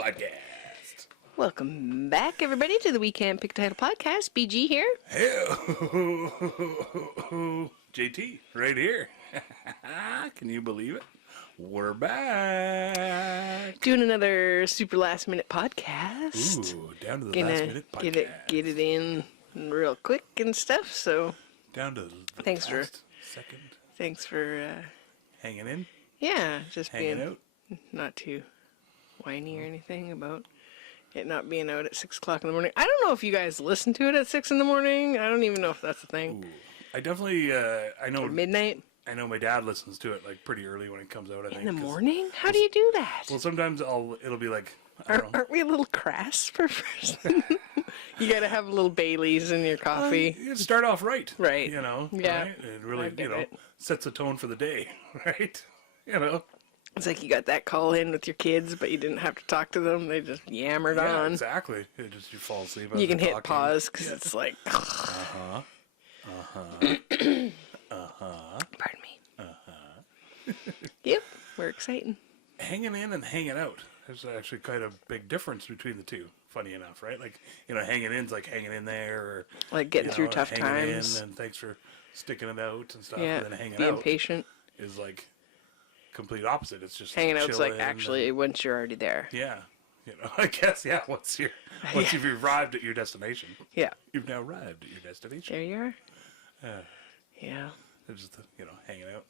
Podcast. Welcome back, everybody, to the We Can't Pick a Title Podcast. BG here. Hey, JT, right here. Can you believe it? We're back. Doing another super last minute podcast. Ooh, down to the last minute podcast. Get it in real quick and stuff. So down to the thanks for hanging in. Yeah, just hanging being out. Not too whiny or anything about it not being out at 6 o'clock in the morning. I don't know if you guys listen to it at 6 in the morning. I don't even know if that's a thing. Ooh. I definitely I know or midnight. I know my dad listens to it like pretty early when it comes out. I think In the morning? How do you do that? Well, sometimes it'll be like Aren't we a little crass for first? You gotta have a little Baileys in your coffee. You start off right. Right. You know. Yeah. Right? It really, it. sets the tone for the day. Right. You know. It's like you got that call in with your kids, but you didn't have to talk to them. They just yammered on. Exactly. It just you fall asleep. You can hit pause because it's like. Pardon me. Yep, we're exciting. Hanging in and hanging out. There's actually quite a big difference between the two. Funny enough, right? Like hanging in's like hanging in there, or like getting through tough times. In and thanks for sticking it out and stuff. Yeah, and then hanging being out patient is like complete opposite. It's just hanging out's like actually once you're already there. Yeah, I guess once you've arrived at your destination. Yeah, you've now arrived at your destination. There you are. Yeah. It's just hanging out.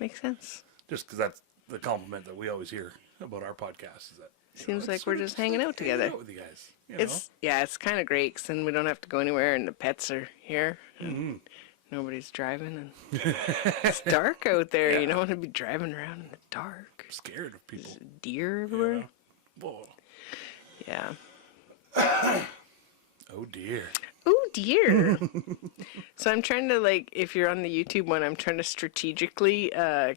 Makes sense. Just because that's the compliment that we always hear about our podcast is that seems like we're just hanging out together. Hanging out with you guys. It's kind of great because then we don't have to go anywhere and the pets are here. Mm-hmm. Nobody's driving and it's dark out there. Yeah. You don't want to be driving around in the dark. I'm scared of people. There's deer everywhere. Yeah. Whoa. Yeah. Oh dear. Oh dear. So I'm trying to if you're on the YouTube one, I'm trying to strategically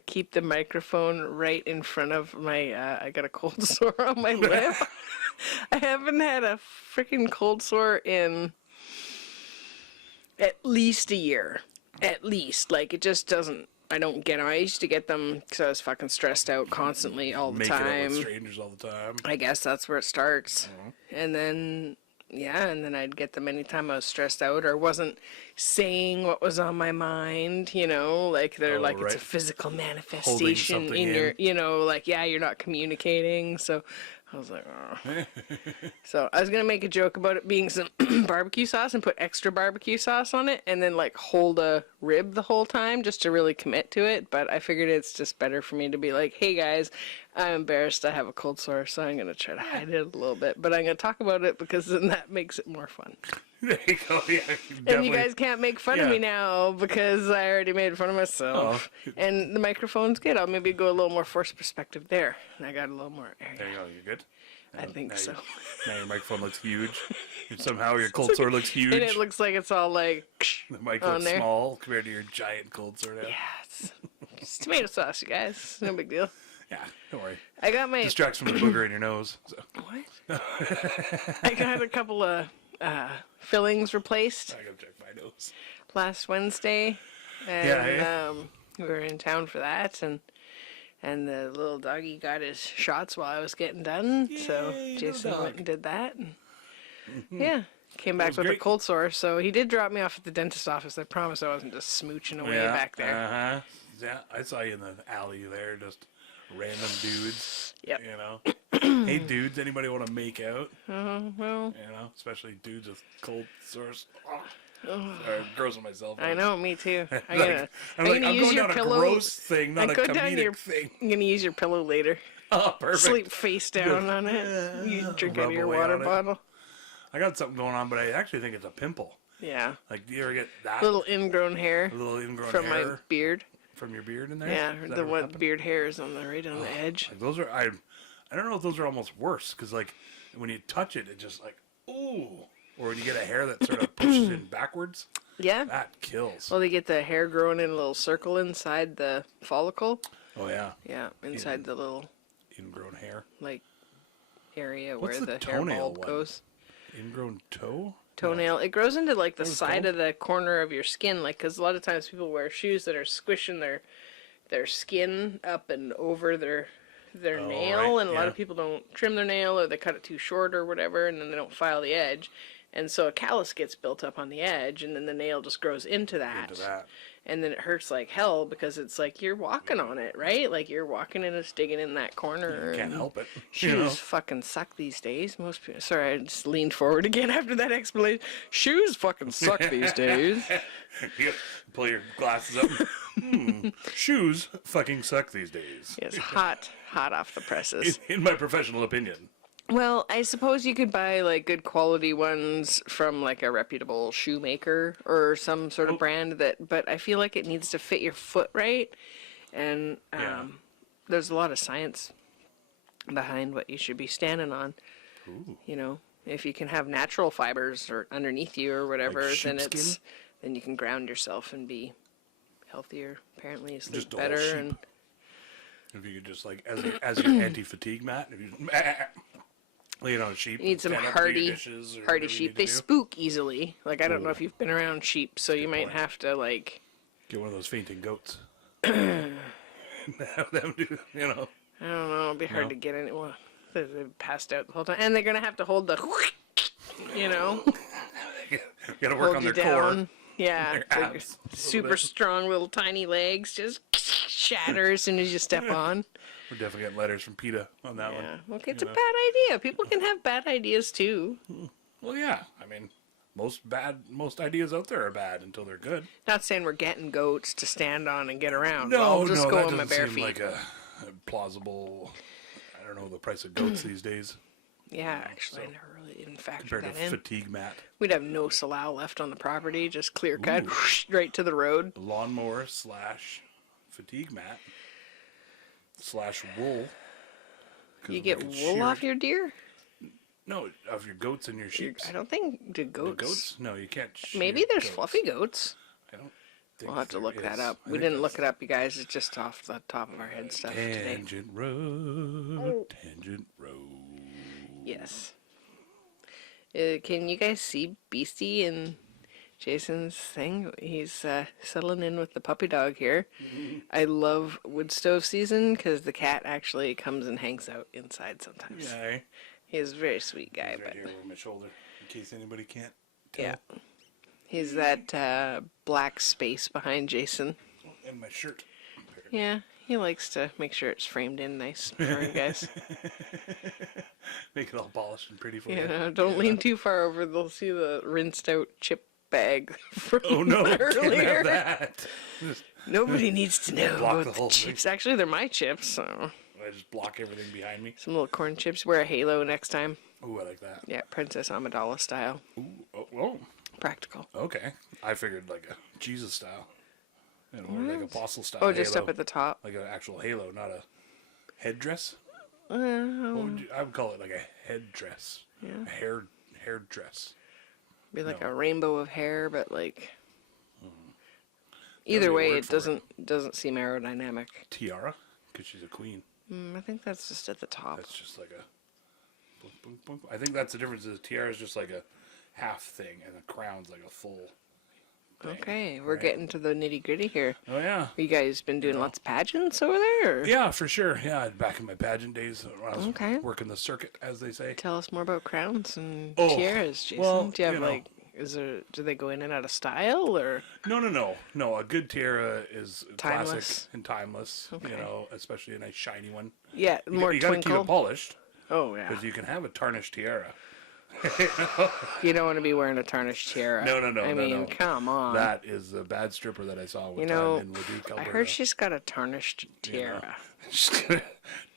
keep the microphone right in front of my, I got a cold sore on my lip. I haven't had a freaking cold sore in at least a year. At least. It just doesn't, I don't get them. I used to get them because I was fucking stressed out constantly all the time. Making out with strangers all the time. I guess that's where it starts. And then... yeah, and then I'd get them anytime I was stressed out or wasn't saying what was on my mind, they're right. It's a physical manifestation in your, you're not communicating. So I was like, oh. So I was going to make a joke about it being some barbecue sauce and put extra barbecue sauce on it and then hold a rib the whole time just to really commit to it. But I figured it's just better for me to be like, hey guys, I'm embarrassed I have a cold sore, so I'm going to try to hide it a little bit. But I'm going to talk about it because then that makes it more fun. There you go. Yeah, and you guys can't make fun of me now because I already made fun of myself. Oh. And the microphone's good. I'll maybe go a little more forced perspective there. And I got a little more area. There you go. You're good? I think so. Now your microphone looks huge. Somehow your cold sore looks huge. And it looks like it's all the mic looks small compared to your giant cold sore now. Yeah, it's tomato sauce, you guys. No big deal. Yeah, don't worry. I got my... distracts from the booger in your nose. So. What? I got a couple of fillings replaced. I gotta check my nose. Last Wednesday. And we were in town for that, and the little doggy got his shots while I was getting done. Yay, so Jason went and did that. And yeah. Came back with a cold sore, so he did drop me off at the dentist office. I promise I wasn't just smooching away back there. Yeah, I saw you in the alley there, just random dudes. Yep. Hey dudes, anybody want to make out? Well. Especially dudes with cold sores. Sorry, gross on myself. I know, me too. I'm gonna use your pillow. A gross thing, not a comedic thing. I'm gonna use your pillow later. Oh, perfect. Sleep face down on it. You drink out of your water bottle. I got something going on, but I actually think it's a pimple. Yeah. Do you ever get that? Little ingrown hair. A little ingrown from hair. my beard. From your beard in there? Yeah, the one beard hairs on the edge. Those are I don't know if those are almost worse because when you touch it, it just ooh. Or when you get a hair that sort of pushes in backwards. Yeah. That kills. Well, they get the hair growing in a little circle inside the follicle. Oh yeah. Yeah, inside the little ingrown hair. Area where the hair bulb goes. Ingrown toe? Toenail. It grows into the side of the corner of your skin, because a lot of times people wear shoes that are squishing their skin up and over their their nail, and a lot of people don't trim their nail, or they cut it too short or whatever, and then they don't file the edge. And so a callus gets built up on the edge, and then the nail just grows into that. And then it hurts like hell because it's like you're walking on it, right? Like you're walking and it's digging in that corner. You can't help it. Shoes fucking suck these days. Most people. Sorry, I just leaned forward again after that explanation. Shoes fucking suck these days. You pull your glasses up. Shoes fucking suck these days. Yes, hot off the presses. In my professional opinion. Well, I suppose you could buy like good quality ones from like a reputable shoemaker or some sort of brand but I feel like it needs to fit your foot right, and there's a lot of science behind what you should be standing on. Ooh. You know, if you can have natural fibers or underneath you or whatever, like then you can ground yourself and be healthier. Apparently, you sleep better. And if you could just like as your anti-fatigue mat, if you. You know, sheep. You need some hardy sheep. They spook easily. Like, I don't know if you've been around sheep, so you might have to, like... Get one of those fainting goats. Have them do, you know. I don't know. It'll be hard to get in. Well, they're passed out the whole time. And they're going to have to hold the... You know? You got to work on their core. Yeah. Like super strong little tiny legs just shatter as soon as you step on. We're definitely getting letters from PETA on that one. Okay, it's a bad idea. People can have bad ideas too. Well, yeah. I mean, most ideas out there are bad until they're good. Not saying we're getting goats to stand on and get around. No, I'll just go on my seem bare feet. Like a plausible. I don't know the price of goats these days. Yeah, actually, I never really didn't factor compared that to in. Fatigue mat. We'd have no salal left on the property, just clear cut right to the road. Lawnmower / fatigue mat / wool. You get wool off your deer? No, of your goats and your sheep. I don't think the goats. No, you can't. Maybe there's fluffy goats. I don't think we'll have to look that up. We didn't look it up, you guys. It's just off the top of our head stuff today. Tangent road. Yes. Can you guys see Beastie in Jason's thing? He's settling in with the puppy dog here. I love wood stove season because the cat actually comes and hangs out inside sometimes. Yeah. He's a very sweet guy. He's right here over my shoulder, in case anybody can't tell. Yeah. He's that black space behind Jason. And my shirt. Yeah, he likes to make sure it's framed in nice for you guys. Make it all polished and pretty for you. Yeah, don't lean too far over. They'll see the rinsed out chip bag from earlier. Can't have that. Nobody needs to know about the chips. Thing. Actually, they're my chips, so... I just block everything behind me. Some little corn chips. Wear a halo next time. Ooh, I like that. Yeah, Princess Amidala style. Ooh, oh. Practical. Okay. I figured like a Jesus style. You know, like apostle style. Oh, just halo. Up at the top. Like an actual halo, not a headdress. I would call it like a headdress. Yeah. A hair dress. Be like a rainbow of hair, but like... Either way, it doesn't seem aerodynamic. Tiara? Because she's a queen. I think that's just at the top. That's just like a... Boop, boop, boop. I think that's the difference. The tiara is just like a half thing, and the crown's like a full thing. Okay, we're getting to the nitty-gritty here. Oh, yeah. You guys been doing lots of pageants over there? Or? Yeah, for sure. Yeah, back in my pageant days when I was working the circuit, as they say. Tell us more about crowns and tiaras, Jason. Well, do you have do they go in and out of style, or? No. A good tiara is timeless. Classic and timeless. Okay. You know, especially a nice shiny one. Yeah, more you twinkle. You got to keep it polished. Oh yeah. Because you can have a tarnished tiara. You don't want to be wearing a tarnished tiara. No. I mean, come on. That is a bad stripper that I saw one time in Leduc, Alberta. I heard she's got a tarnished tiara.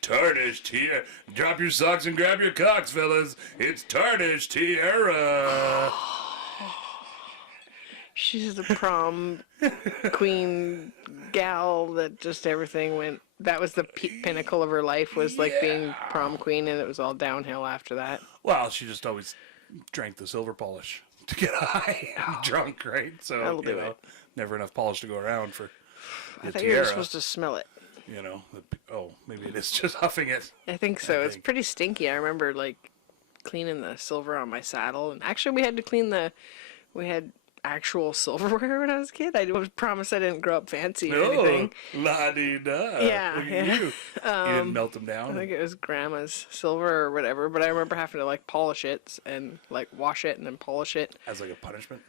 Tarnished tiara. Drop your socks and grab your cocks, fellas. It's tarnished tiara. She's the prom queen gal that just everything went. That was the pinnacle of her life, was like being prom queen, and it was all downhill after that. Well, she just always drank the silver polish to get high and drunk, right? So, that'll do it. Never enough polish to go around for I thought you were supposed to smell it. You know, maybe it is just huffing it. I think so. It's pretty stinky. I remember, like, cleaning the silver on my saddle. And actually, we had to clean we had actual silverware when I was a kid. I promise I didn't grow up fancy or anything. La-di-da. Yeah. Look at you. You didn't melt them down? I think it was grandma's silver or whatever, but I remember having to like polish it and like wash it and then polish it. As like a punishment?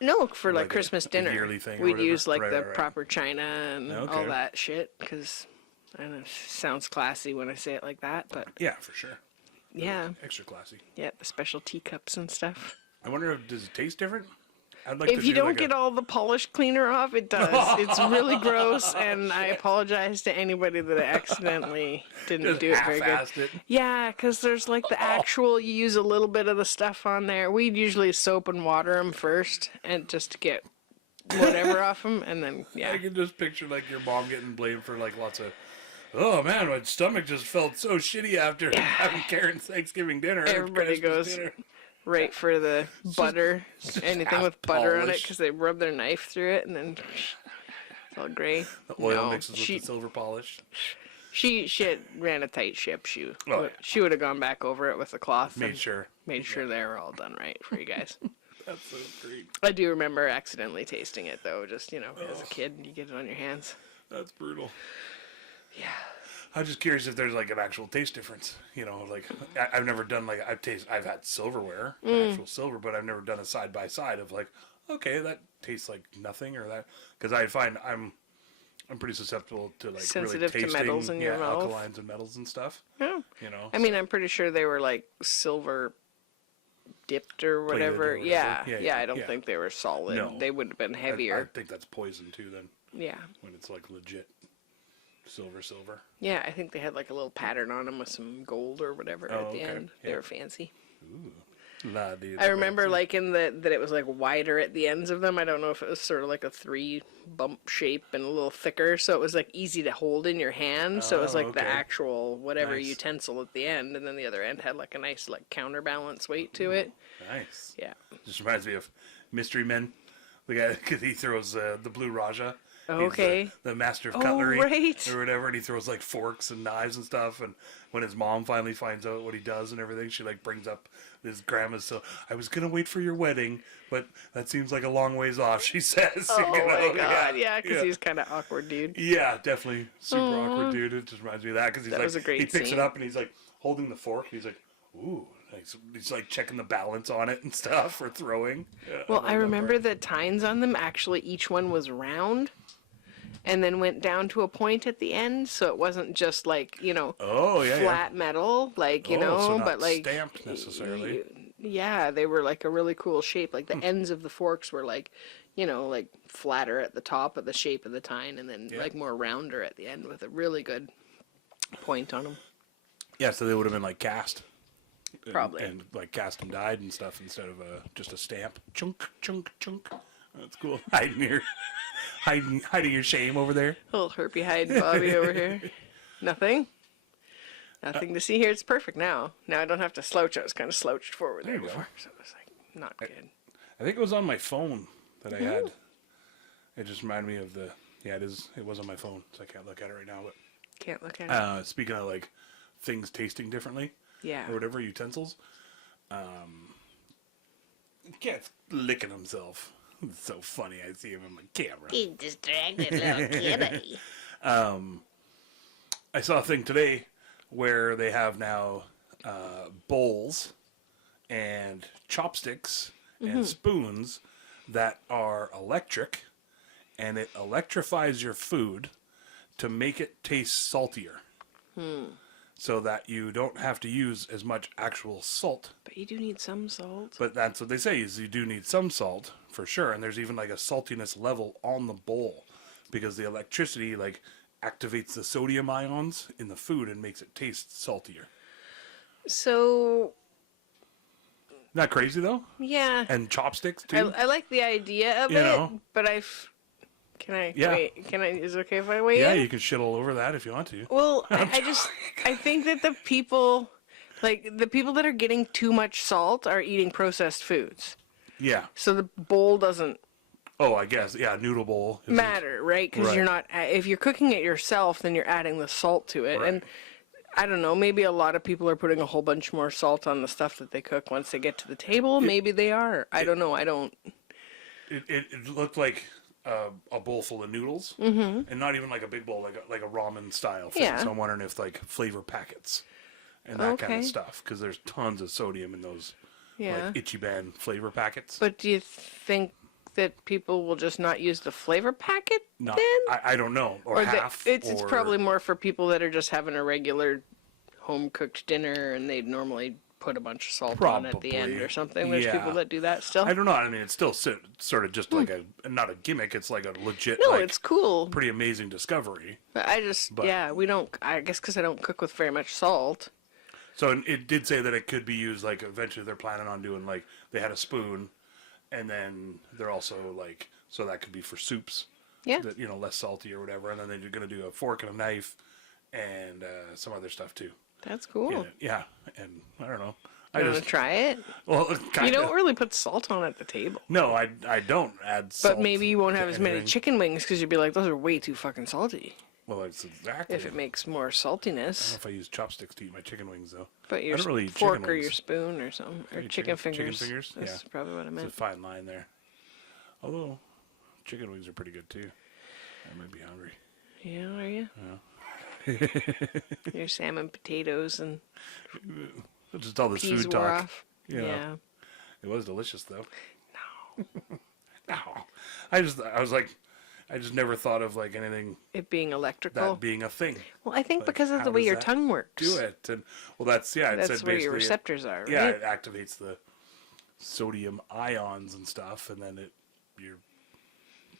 No, for like Christmas dinner. A yearly thing or We'd whatever? use like the Right. proper china and all that shit because I don't know, it sounds classy when I say it like that, but Yeah, for sure. yeah. Extra classy. Yeah, the special teacups and stuff. I wonder does it taste different? I'd like If you don't get all the polish cleaner off, it does. It's really gross, and I apologize to anybody that I accidentally didn't do it very good. Yeah, because there's like the actual, you use a little bit of the stuff on there. We'd usually soap and water them first, and just to get whatever off them, and then, yeah. I can just picture like your mom getting blamed for like lots of, oh man, my stomach just felt so shitty after having Karen's Thanksgiving dinner. Everybody goes right for the butter, anything with butter on it, because they rub their knife through it, and then it's all gray. The oil mixes with the silver polish. She ran a tight ship. She would have gone back over it with a cloth. Made sure they were all done right for you guys. That's so great. I do remember accidentally tasting it though. Just as a kid, you get it on your hands. That's brutal. Yeah. I'm just curious if there's like an actual taste difference. Like I've never done like I've had silverware, actual silver, but I've never done a side by side of like, okay, that tastes like nothing or that, because I find I'm pretty susceptible to like sensitive really tasting, to metals in your mouth, alkalines and metals and stuff. Yeah. I mean, I'm pretty sure they were like silver dipped or whatever. Yeah. I don't think they were solid. No. They would have been heavier. I think that's poison too. Then. Yeah. When it's like legit. Silver. Yeah, I think they had like a little pattern on them with some gold or whatever at the end. They were fancy. Ooh. I remember like that it was like wider at the ends of them. I don't know if it was sort of like a 3 bump shape and a little thicker, so it was like easy to hold in your hand. So it was like the actual whatever utensil at the end, and then the other end had like a nice like counterbalance weight to it. Nice. Yeah. Just reminds me of Mystery Men. The guy, because he throws the Blue Raja. Okay. He's the master of cutlery or whatever, and he throws like forks and knives and stuff. And when his mom finally finds out what he does and everything, she like brings up his grandma's. So I was gonna wait for your wedding, but that seems like a long ways off. She says. Oh my god, yeah, because he's kind of awkward, dude. Yeah, definitely super awkward, dude. It just reminds me of that because he's was a great he picks scene. it up and he's like holding the fork. And he's like, ooh. He's like checking the balance on it and stuff for throwing. Yeah, well, I remember the tines on them. Actually, each one was round. And then went down to a point at the end, so it wasn't just like flat metal, like so not but like stamped necessarily. Yeah, they were like a really cool shape. Like the ends of the forks were like, like flatter at the top of the shape of the tine, and then like more rounder at the end with a really good point on them. Yeah, so they would have been like cast. Probably. And like cast and dyed and stuff instead of just a stamp. Chunk. That's cool. Hiding your shame over there. Little herpy hide Bobbie over here. Nothing to see here. It's perfect now. Now I don't have to slouch. I was kind of slouched forward there before, so it was like not good. I think it was on my phone that I had. It just reminded me of it was on my phone, so I can't look at it right now. But can't look at it. Speaking of like things tasting differently. Yeah. Or whatever, utensils. Cat's licking himself. It's so funny. I see him in my camera. He's distracted little kitty. I saw a thing today where they have now bowls and chopsticks and spoons that are electric, and it electrifies your food to make it taste saltier. So that you don't have to use as much actual salt. But you do need some salt. But that's what they say, is you do need some salt, for sure. And there's even like a saltiness level on the bowl. Because the electricity like activates the sodium ions in the food and makes it taste saltier. So... Not crazy though? Yeah. And chopsticks too? I like the idea of it, but Can I? Yeah. Wait, is it okay if I weigh in? Yeah, you can shit all over that if you want to. Well, I think that the people that are getting too much salt are eating processed foods. Yeah. So the bowl doesn't. Oh, I guess. Yeah, noodle bowl. Matter, right? Because you're not, if you're cooking it yourself, then you're adding the salt to it. Right. And I don't know, maybe a lot of people are putting a whole bunch more salt on the stuff that they cook once they get to the table. Maybe they are. I don't know. I don't. It looked like a bowl full of noodles, and not even like a big bowl, like a ramen style thing. Yeah. So I'm wondering if like flavor packets and that kind of stuff, because there's tons of sodium in those like Ichiban flavor packets. But do you think that people will just not use the flavor packet Not, then? I don't know, or half. It's probably more for people that are just having a regular home cooked dinner and they'd normally put a bunch of salt on at the end or something. There's people that do that still. I don't know. I mean, it's still sort of just like not a gimmick. It's like a legit. No, like, it's cool. Pretty amazing discovery. But we don't. I guess because I don't cook with very much salt. So it did say that it could be used, like, eventually they're planning on doing, like, they had a spoon, and then they're also, like, so that could be for soups. Yeah. That, less salty or whatever, and then they're going to do a fork and a knife and some other stuff, too. That's cool. Yeah, and I don't know. You want to try it? Well, kinda. You don't really put salt on at the table. No, I don't add salt. But maybe you won't have as many chicken wings because you'd be like, those are way too fucking salty. Well, that's exactly. If it makes more saltiness. I don't know if I use chopsticks to eat my chicken wings, though. But your really eat fork chicken or wings. your spoon or something. Or chicken fingers. Chicken fingers? That's probably what I meant. It's a fine line there. Although, chicken wings are pretty good, too. I might be hungry. Yeah, are you? Yeah. Your salmon, potatoes, and just all this peas food wore talk. off. Yeah. It was delicious, though. No. No. I just never thought of like anything. It being electrical. That being a thing. Well, I think like, because of the way your tongue works. Do it, and well, that's it That's said where your basically receptors are, right? Yeah, it activates the sodium ions and stuff, and then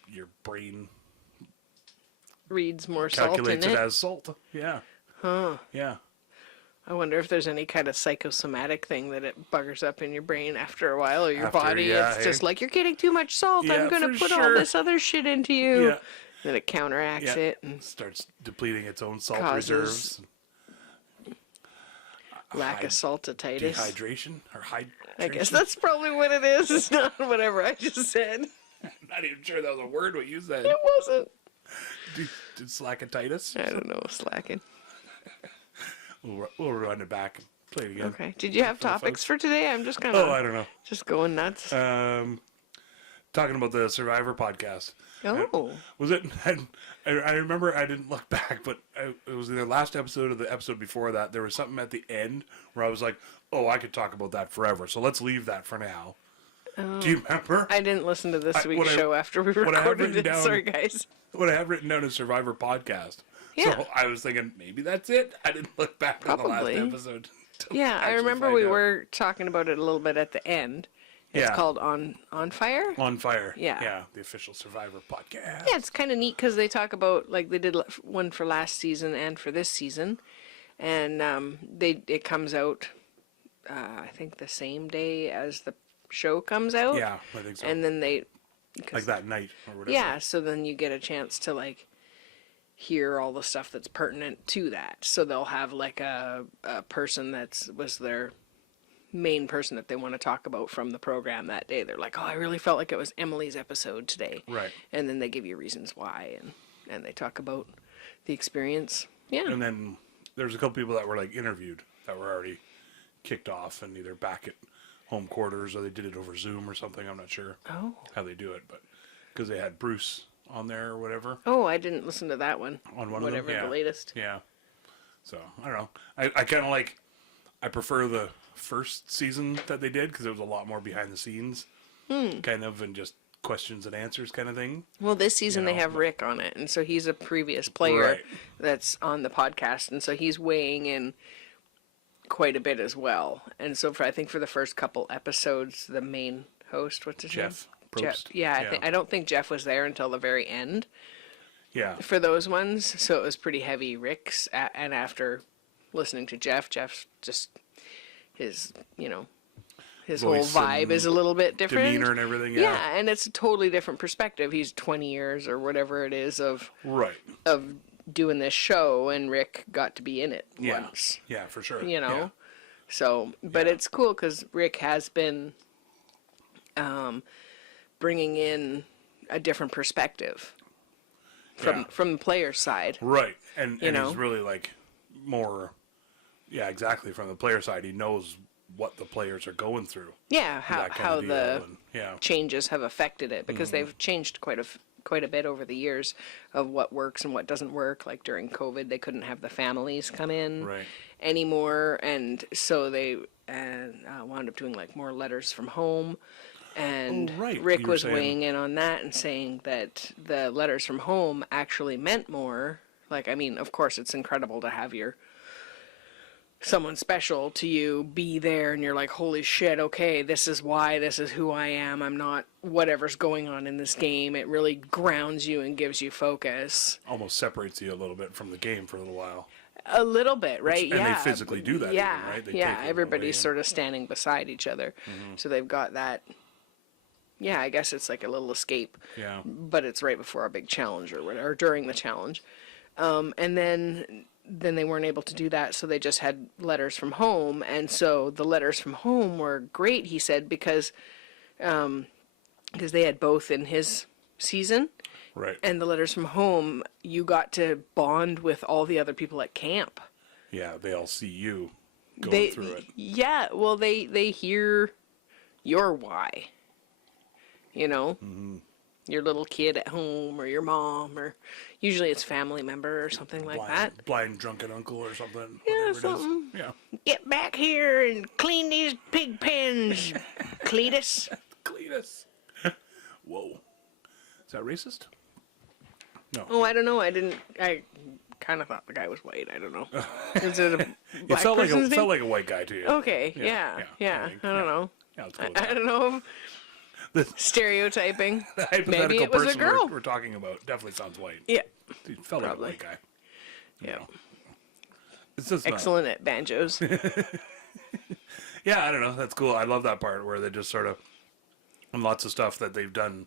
your brain reads more salt in calculates it. it as salt. Yeah. Huh. Yeah. I wonder if there's any kind of psychosomatic thing that it buggers up in your brain after a while, or your body. It's just like, you're getting too much salt. Yeah, I'm going to put all this other shit into you. Yeah. Then it counteracts it and starts depleting its own salt causes reserves. LACKASALTATITIS. Dehydration or hydration. I guess that's probably what it is. It's not whatever I just said. I'm not even sure that was a word we used then. It wasn't. Did slackatitis? I don't know. Slacking. We'll run it back and play it again. Okay. Did you have topics for today? I'm just kind of. I don't know. Just going nuts. Talking about the Survivor podcast. Oh. Was it? I remember I didn't look back, but it was in the last episode or the episode before that. There was something at the end where I was like, "Oh, I could talk about that forever." So let's leave that for now. Oh. Do you remember? I didn't listen to this week's show after we recorded it. Sorry, guys. What I have written down is Survivor podcast. Yeah. So I was thinking maybe that's it. I didn't look back on the last episode. Yeah, I remember we were talking about it a little bit at the end. It's called On Fire? On Fire. Yeah. Yeah, the official Survivor podcast. Yeah, it's kind of neat because they talk about, like, they did one for last season and for this season. And it comes out, I think, the same day as the show comes out. Yeah, I think so. And then like that night or whatever. Yeah, so then you get a chance to, like, hear all the stuff that's pertinent to that. So they'll have, like, a person was their main person that they want to talk about from the program that day. They're like, oh, I really felt like it was Emily's episode today. Right. And then they give you reasons why, and they talk about the experience. Yeah. And then there's a couple people that were, like, interviewed that were already kicked off and either back at home quarters or they did it over Zoom or something. I'm not sure how they do it, but because they had Bruce on there or whatever. Oh, I didn't listen to that one. On one whatever of them? The latest. Yeah. So, I don't know. I kind of like, I prefer the first season that they did because it was a lot more behind the scenes kind of, and just questions and answers kind of thing. Well, this season they have Rick on it, and so he's a previous player that's on the podcast, and so he's weighing in quite a bit as well. And so I think for the first couple episodes, the main host, what's his name? Jeff. Yeah, I don't think Jeff was there until the very end. Yeah. For those ones, so it was pretty heavy Rick's, and after listening to Jeff's just his whole vibe is a little bit different. Demeanor and everything. Yeah, and it's a totally different perspective. He's 20 years or whatever it is of doing this show, and Rick got to be in it once. Yeah, for sure. So, but it's cool because Rick has been bringing in a different perspective from the player's side. Right, and he's really like more, exactly, from the player side. He knows what the players are going through. Yeah, how the yeah. changes have affected it, because they've changed quite a bit over the years of what works and what doesn't work. Like during COVID, they couldn't have the families come in anymore, and so they wound up doing like more letters from home. And Rick was weighing in on that and saying that the letters from home actually meant more. Like, I mean, of course, it's incredible to have someone special to you be there, and you're like, holy shit, okay, this is why, this is who I am. I'm not whatever's going on in this game. It really grounds you and gives you focus. Almost separates you a little bit from the game for a little while. A little bit, right? And they physically do that, yeah, even, right? They yeah, everybody's sort of standing beside each other. So they've got that. Yeah, I guess it's like a little escape. Yeah. But it's right before a big challenge or during the challenge. And then they weren't able to do that, so they just had letters from home. And so the letters from home were great, he said, because they had both in his season. Right. And the letters from home, you got to bond with all the other people at camp. Yeah, they all see you going through it. Yeah, well, they hear your why. You know? Your little kid at home, or your mom, or usually it's family member or something like that. Blind drunken uncle or something. Yeah, something. Yeah. Get back here and clean these pig pens, Cletus. Cletus. Whoa. Is that racist? No. Oh, I don't know. I kind of thought the guy was white. I don't know. Is it a black It felt person's like a white guy to you. Okay, yeah. I don't know. Yeah, let's go with I that. don't know. Stereotyping. The hypothetical Maybe it was a person girl. we're talking about definitely sounds white. Yeah. It felt Probably. like a white guy. Yeah. No. It's just Excellent at banjos. Yeah, I don't know. That's cool. I love that part where they just sort of, and lots of stuff that they've done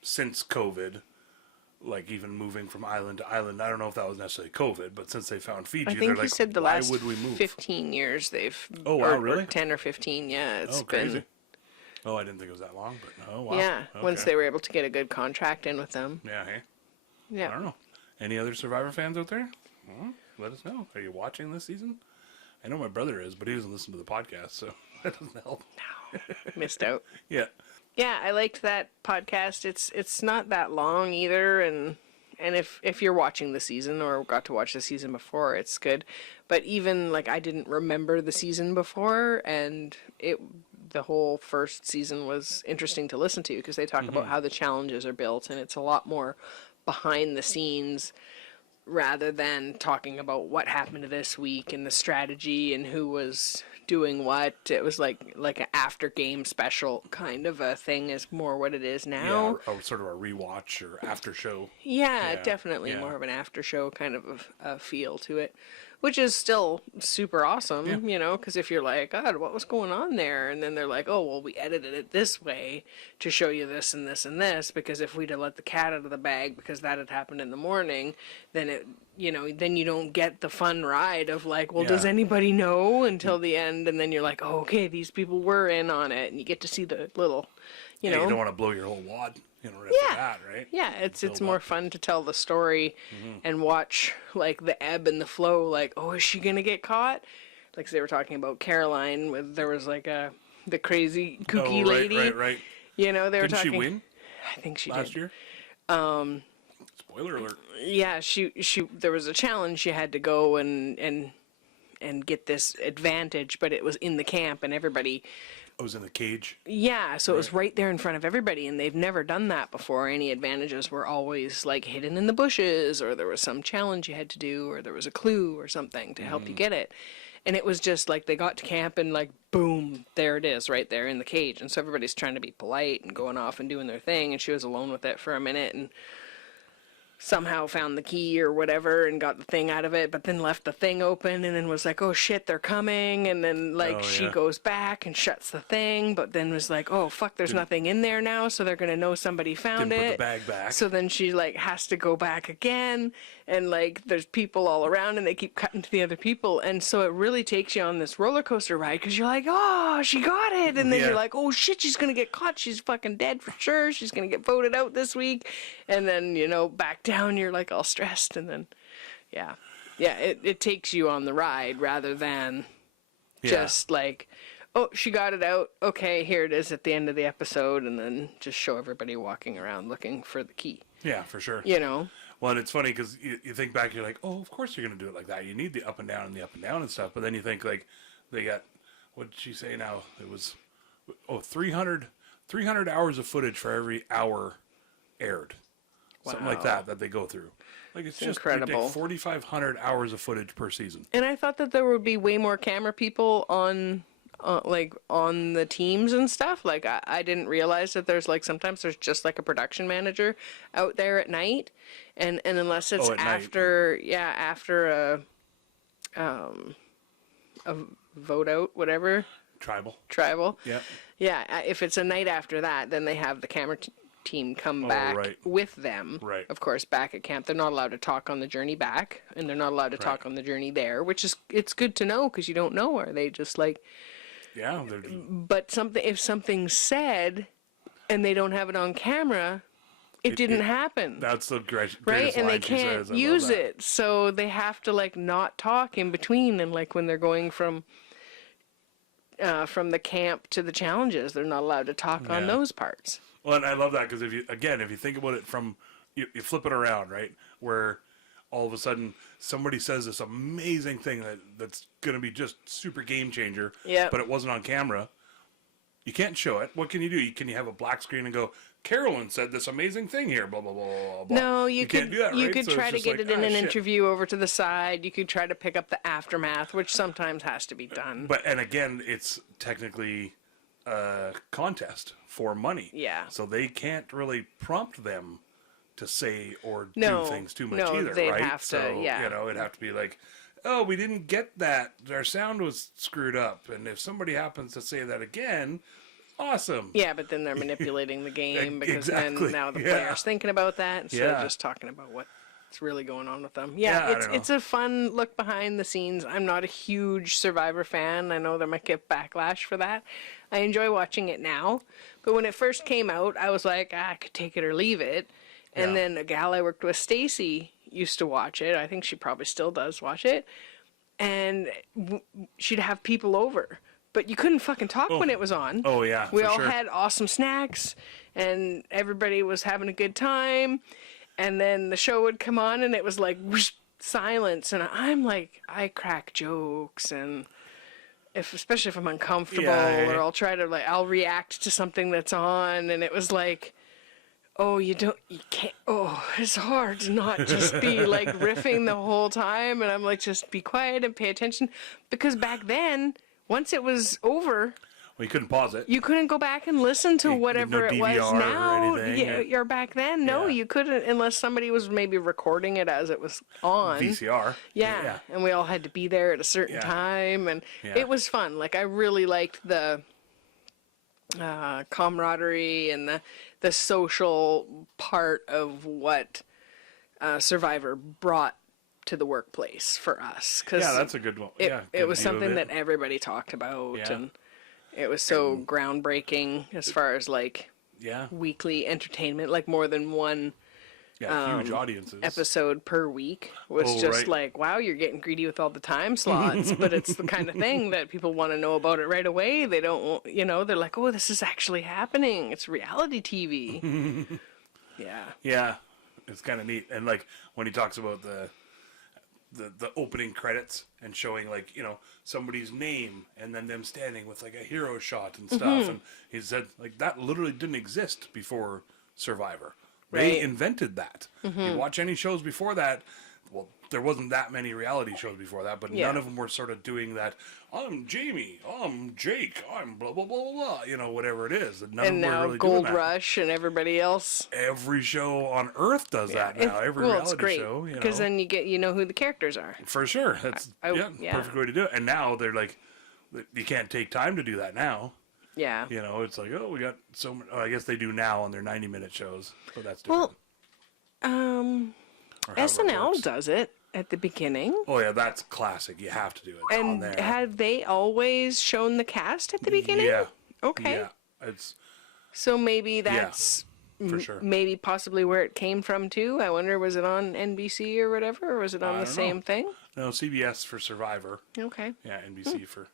since COVID, like even moving from island to island. I don't know if that was necessarily COVID, but since they found Fiji, I think they're he like, said the why last would we move? 15 years they've... Oh, wow, or really? 10 or 15, yeah. It's crazy. been... Oh, I didn't think it was that long, but oh, wow. Yeah, Okay. once they were able to get a good contract in with them. Yeah, hey. Yeah. I don't know. Any other Survivor fans out there? Well, let us know. Are you watching this season? I know my brother is, but he doesn't listen to the podcast, so that doesn't help. Missed out. Yeah. Yeah, I liked that podcast. It's not that long either, and if you're watching the season or got to watch the season before, it's good. But even like I didn't remember the season before, and the whole first season was interesting to listen to because they talk about how the challenges are built, and it's a lot more behind the scenes rather than talking about what happened this week and the strategy and who was doing what. It was like an after game special kind of a thing is more what it is now. Yeah, or sort of a rewatch or after show. Yeah, definitely more of an after show kind of a feel to it, which is still super awesome, you know, because if you're like, God, what was going on there? And then they're like, oh, well, we edited it this way to show you this and this and this, because if we'd have let the cat out of the bag because that had happened in the morning, then it, you know, then you don't get the fun ride of like, well, does anybody know until the end? And then you're like, oh, okay, these people were in on it. And you get to see the little, you know. You don't want to blow your whole wad, you know, right after that, right? Yeah, it's more fun to tell the story and watch like the ebb and the flow. Like, oh, is she gonna get caught? Like they were talking about Caroline, there was like the crazy kooky lady. Right. You know, they were Didn't talking. she win? I think she last did. year. Spoiler alert. Yeah, she there was a challenge. You had to go and get this advantage, but it was in the camp and everybody. I was in the cage. Yeah, so it was right there in front of everybody, and they've never done that before. Any advantages were always like hidden in the bushes, or there was some challenge you had to do, or there was a clue or something to help you get it. And it was just like they got to camp and like, boom, there it is right there in the cage. And so everybody's trying to be polite and going off and doing their thing, and she was alone with it for a minute and somehow found the key or whatever and got the thing out of it, but then left the thing open and then was like, oh shit, they're coming. And then like she goes back and shuts the thing, but then was like, oh fuck, there's nothing in there now, so they're gonna know somebody found it. Put the bag back. So then she like has to go back again, and like there's people all around and they keep cutting to the other people, and so it really takes you on this roller coaster ride because you're like, oh, she got it, and then you're like, oh shit, she's gonna get caught, she's fucking dead for sure, she's gonna get voted out this week. And then, you know, back down, you're like all stressed, and then it takes you on the ride rather than just like, oh, she got it out. Okay, here it is at the end of the episode, and then just show everybody walking around looking for the key. Yeah, for sure. You know? Well, and it's funny because you think back, you're like, oh, of course you're going to do it like that. You need the up and down and the up and down and stuff. But then you think, like, they got, what did she say now? It was, 300 hours of footage for every hour aired. Wow. Something like that they go through. Like, it's just incredible. 4,500 hours of footage per season. And I thought that there would be way more camera people on the teams and stuff. Like, I didn't realize that there's, like, sometimes there's just, like, a production manager out there at night. And unless it's after a vote out, whatever. Tribal. Yeah. Yeah, if it's a night after that, then they have the camera team come back with them. Right. Of course, back at camp. They're not allowed to talk on the journey back, and they're not allowed to talk on the journey there, which is, it's good to know, because you don't know. Are they just like... Yeah. But if something's said and they don't have it on camera, it didn't happen. That's the greatest right, and they line she can't says. use it, so they have to, like, not talk in between. And, like, when they're going from the camp to the challenges, they're not allowed to talk on those parts. Well, and I love that, because if you think about it from, you flip it around, right, where all of a sudden somebody says this amazing thing that's going to be just super game changer, but it wasn't on camera. You can't show it. What can you do? Can you have a black screen and go, Carolyn said this amazing thing here, blah, blah, blah, blah, blah. No, you can't do that, right? You could so try to get like, it in an interview over to the side. You could try to pick up the aftermath, which sometimes has to be done. And again, it's technically a contest for money. Yeah. So they can't really prompt them to say or do things too much either, they'd right? have to, it'd have to be like, oh, we didn't get that. Our sound was screwed up. And if somebody happens to say that again, awesome. Yeah, but then they're manipulating the game, because exactly. then now the player's thinking about that instead of just talking about what's really going on with them. It's a fun look behind the scenes. I'm not a huge Survivor fan. I know there might get backlash for that. I enjoy watching it now. But when it first came out, I was like, I could take it or leave it. And then a gal I worked with, Stacy, used to watch it. I think she probably still does watch it. And she'd have people over. But you couldn't fucking talk when it was on. Oh, yeah, we all had awesome snacks, and everybody was having a good time. And then the show would come on, and it was like whoosh, silence. And I'm like, I crack jokes, and especially if I'm uncomfortable, or I'll try to, like, I'll react to something that's on. And it was like, oh, you can't, it's hard to not just be, like, riffing the whole time. And I'm like, just be quiet and pay attention. Because back then, once it was over, you couldn't pause it. You couldn't go back and listen to whatever it was now. Or back then, you couldn't, unless somebody was maybe recording it as it was on. VCR. Yeah. And we all had to be there at a certain time. And it was fun. Like, I really liked the camaraderie and the social part of what Survivor brought to the workplace for us. That's a good one. It was something that everybody talked about, and it was so groundbreaking as far as, like, weekly entertainment, like more than one huge audiences. Episode per week was like, wow, you're getting greedy with all the time slots. But it's the kind of thing that people want to know about it right away. They don't, they're like, oh, this is actually happening. It's reality TV. Yeah, it's kind of neat. And, like, when he talks about the opening credits and showing, like, somebody's name and then them standing with, like, a hero shot and stuff. And he said, like, that literally didn't exist before Survivor. They invented that. You watch any shows before that, well, there wasn't that many reality shows before that, but none of them were sort of doing that. I'm Jamie, I'm Jake, I'm blah, blah, blah, blah, whatever it is. And now really Gold Rush and everybody else. Every show on Earth does that now. Every reality it's great, show. Because then you know who the characters are. For sure. That's perfect way to do it. And now they're like, you can't take time to do that now. Yeah. It's like, we got so many. I guess they do now on their 90-minute shows, but that's different. Well, SNL does it at the beginning. Oh, yeah, that's classic. You have to do it on there. And have they always shown the cast at the beginning? Yeah. Okay. Yeah, so maybe that's for sure. Maybe possibly where it came from, too. I wonder, was it on NBC or whatever, or was it on the same thing? No, CBS for Survivor. Okay. Yeah, NBC for...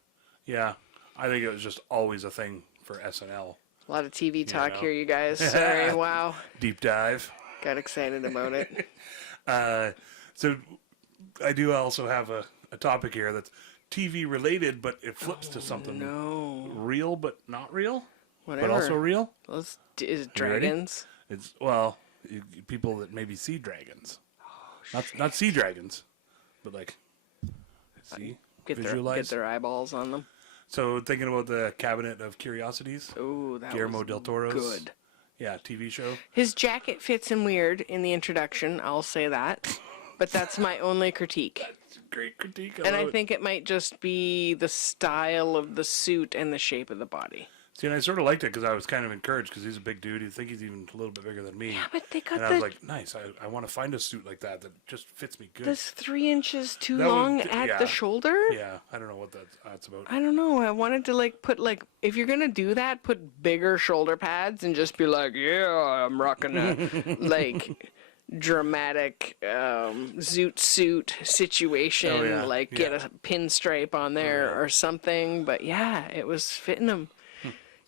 Yeah. I think it was just always a thing for SNL. A lot of TV talk know. here, you guys. Sorry, wow. Deep dive. Got excited about it. So I do also have a topic here that's TV related, but it flips to something real but not real. Whatever. But also real. Is it dragons? It's people that maybe see dragons. Oh, not sea dragons, but like Get visualize. their eyeballs on them. So thinking about the Cabinet of Curiosities. Ooh, that Guillermo was del Toro's good. Yeah, TV show. His jacket fits him weird in the introduction, I'll say that. But that's my only critique. That's a great critique. And I think it might just be the style of the suit and the shape of the body. See, and I sort of liked it because I was kind of encouraged because he's a big dude. You think he's even a little bit bigger than me. Yeah, but they got and I was like, nice. I want to find a suit like that just fits me good. This 3 inches too That was- long at yeah. the shoulder? Yeah, I don't know what that's about. I don't know. I wanted to put if you're gonna do that, put bigger shoulder pads and just be like, yeah, I'm rocking a dramatic zoot suit situation. Oh, yeah. Get a pinstripe on there or something. But yeah, it was fitting him.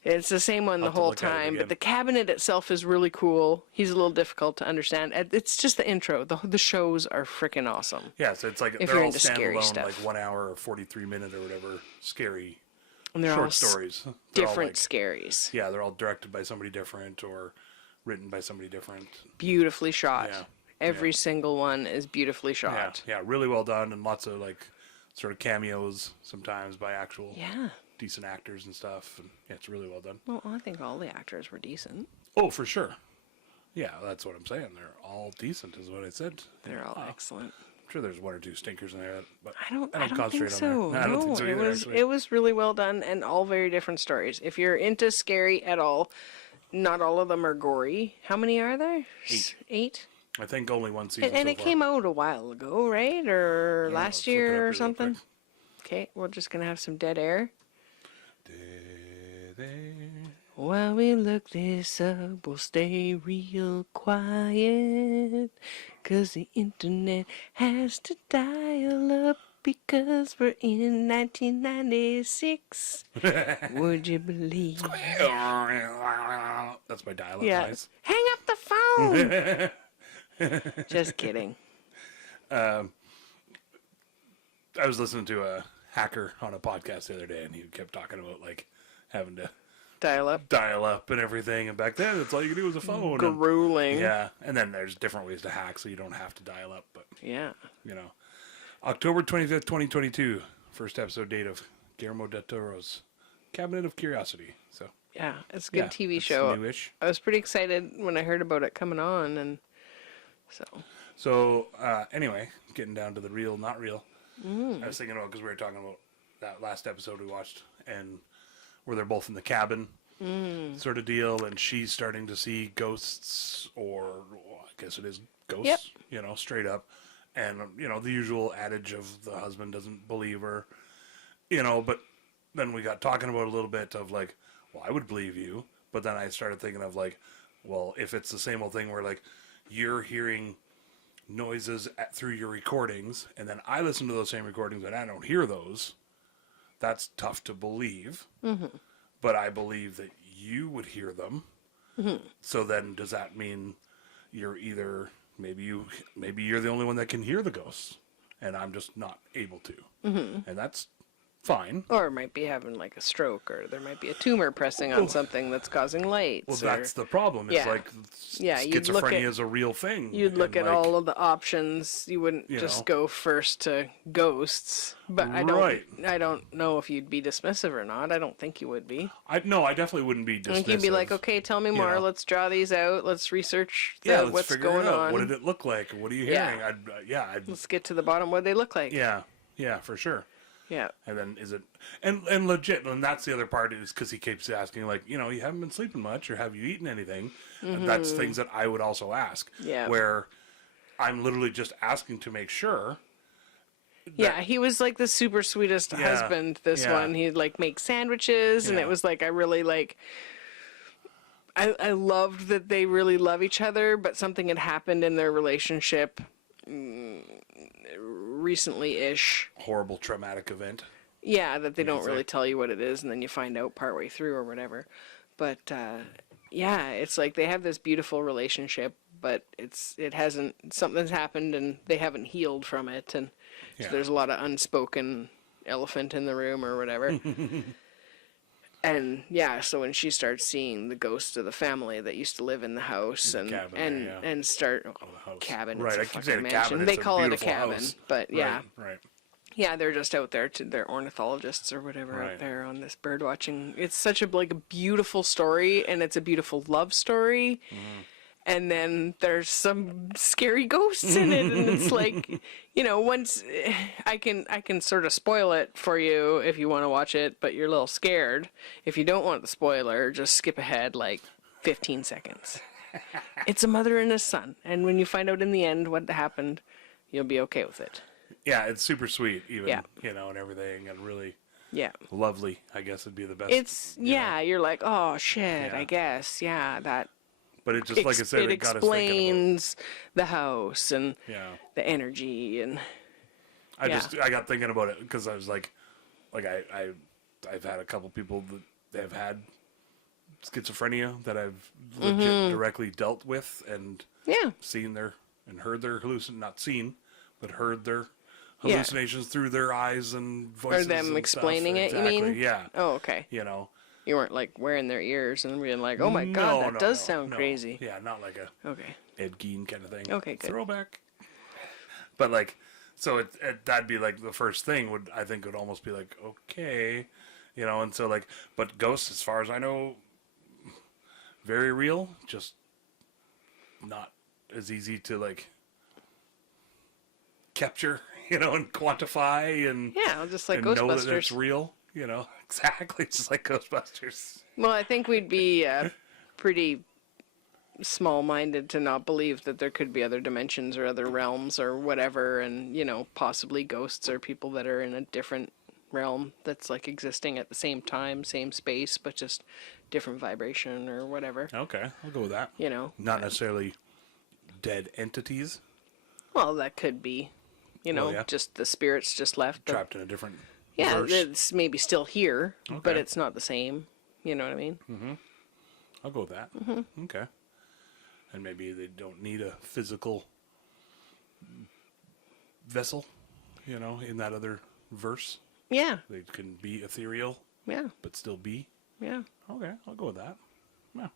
It's the same one the whole time, but the cabinet itself is really cool. He's a little difficult to understand. It's just the intro. The shows are freaking awesome. Yeah, so it's like If they're you're all into scary standalone, stuff. like 1 hour or 43-minute or whatever, scary And they're short all stories. They're all different scaries. Yeah, they're all directed by somebody different or written by somebody different. Beautifully shot. Yeah. Every single one is beautifully shot. Yeah, really well done, and lots of sort of cameos sometimes by actual decent actors and stuff. And yeah, it's really well done. Well, I think all the actors were decent. Oh, for sure. Yeah, that's what I'm saying. They're all decent, is what I said. They're all excellent. I'm sure there's 1 or 2 stinkers in there, but I don't concentrate think on so. there. No, I don't think so either, it was really well done and all very different stories. If you're into scary at all, not all of them are gory. How many are there? 8. 8? I think only one season And so it far. came out a while ago, right? Or last let's look it up year or really something? quick. Okay, we're just going to have some dead air. Dead air. While we look this up, we'll stay real quiet. 'Cause the internet has to dial up because we're in 1996. Would you believe? That's my dial-up Yeah. noise. Hang up the phone! Just kidding. I was listening to a hacker on a podcast the other day, and he kept talking about having to Dial up. dial up and everything. And back then, it's all you could do was a phone. And, Grueling. yeah, and then there's different ways to hack, so you don't have to dial up. But Yeah. October 25th, 2022, first episode date of Guillermo del Toro's Cabinet of Curiosity. So Yeah, it's a good yeah, TV it's show. newish. I was pretty excited when I heard about it coming on, and so. So anyway, getting down to the real, not real. I was thinking about because we were talking about that last episode we watched, and where they're both in the cabin, sort of deal, and she's starting to see ghosts, or well, I guess it is ghosts, straight up, and the usual adage of the husband doesn't believe her, but then we got talking about a little bit of well, I would believe you, but then I started thinking of well, if it's the same old thing where you're hearing noises through your recordings, and then I listen to those same recordings and I don't hear those, that's tough to believe. But I believe that you would hear them. So then does that mean you're either maybe you're the only one that can hear the ghosts and I'm just not able to. And that's fine. Or it might be having a stroke, or there might be a tumor pressing on something that's causing lights. Well, that's the problem. It's you'd look schizophrenia at- is a real thing. You'd look and, at all of the options. You wouldn't just go first to ghosts. But I don't know if you'd be dismissive or not. I don't think you would be. I definitely wouldn't be dismissive. I think you'd be like, okay, tell me more. know. Let's draw these out. Let's research let's what's figure going it out. on. What did it look like? What are you Yeah. hearing? Let's get to the bottom. What do they look like? Yeah, for sure. Yeah. And then is it and legit? And that's the other part is because he keeps asking you haven't been sleeping much, or have you eaten anything? And that's things that I would also ask. Yeah. Where I'm literally just asking to make sure. Yeah, he was the super sweetest husband. This one, he'd make sandwiches, and it was I really I loved that they really love each other, but something had happened in their relationship recently-ish. Horrible traumatic event. Yeah, that they don't say. really tell you what it is, and then you find out partway through or whatever. But yeah, it's like they have this beautiful relationship, but something's happened and they haven't healed from it, and so there's a lot of unspoken elephant in the room or whatever. And yeah, so when she starts seeing the ghosts of the family that used to live in the house and start cabin, right? I it's a keep fucking saying mansion. cabin. They It's call a it a beautiful cabin, house. but yeah, right. yeah, they're just out there they're ornithologists or whatever out there on this bird watching. It's such a beautiful story, and it's a beautiful love story. And then there's some scary ghosts in it, and it's like, once I can sort of spoil it for you if you want to watch it, but you're a little scared. If you don't want the spoiler, just skip ahead 15 seconds. It's a mother and a son, and when you find out in the end what happened, you'll be okay with it. Yeah, it's super sweet, even and everything, and really lovely. I guess would be the best. It's you're like, oh shit, I guess that. But it just, like I said, it got us thinking explains the house and the energy, and I got thinking about it because I was like I've had a couple people that have had schizophrenia that I've legit directly dealt with and seen their and heard their heard their hallucinations through their eyes and voices. Or them and explaining stuff. it, Exactly. you mean? Yeah. Oh, okay. You weren't wearing their ears and being like, oh my god, that does sound crazy. Yeah, not like a Ed Gein kind of thing. Okay, good. Throwback. But so that'd be the first thing would almost be okay, and so but ghosts, as far as I know, very real, just not as easy to capture, and quantify and just like and Ghostbusters. know that it's real, exactly, just like Ghostbusters. Well, I think we'd be pretty small-minded to not believe that there could be other dimensions or other realms or whatever, and possibly ghosts or people that are in a different realm that's existing at the same time, same space, but just different vibration or whatever. Okay, I'll go with that. Not necessarily dead entities. Well, that could be, just the spirits just left. Trapped in a different verse. It's maybe still here, but it's not the same. You know what I mean? Mm-hmm. I'll go with that. Mm-hmm. Okay. And maybe they don't need a physical vessel, in that other verse. Yeah. They can be ethereal. Yeah. But still be. Yeah. Okay, I'll go with that. Yeah.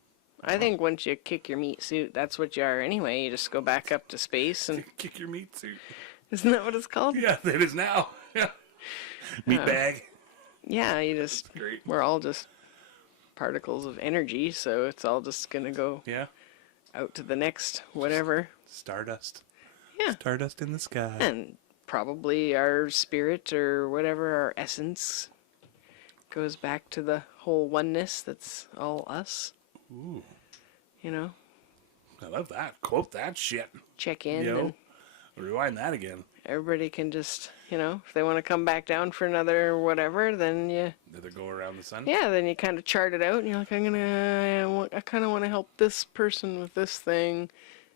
I think once you kick your meat suit, that's what you are anyway. You just go back up to space and kick your meat suit. Isn't that what it's called? Yeah, it is now. Yeah. Meat bag. Yeah, we're all just particles of energy, so it's all just gonna go out to the next whatever. Stardust. Yeah. Stardust in the sky. And probably our spirit or whatever, our essence, goes back to the whole oneness that's all us. Ooh. I love that. Quote that shit. Check in and rewind that again. Everybody can just, if they want to come back down for another whatever, then you... Did they go around the sun? Yeah, then you kind of chart it out, and you're like, I kind of want to help this person with this thing,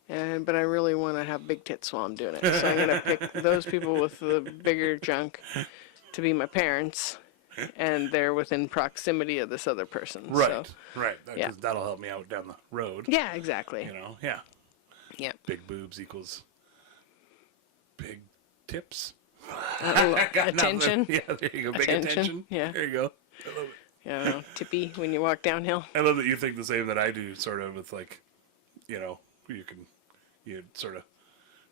but I really want to have big tits while I'm doing it. So I'm going to pick those people with the bigger junk to be my parents, and they're within proximity of this other person. Right, so, right. That'll help me out down the road. Yeah, exactly. Yeah. Yeah. Big boobs equals big tips. Attention. Yeah, there you go. Big attention. Yeah. There you go. I love it. Yeah, tippy when you walk downhill. I love that you think the same that I do, sort of, with you sort of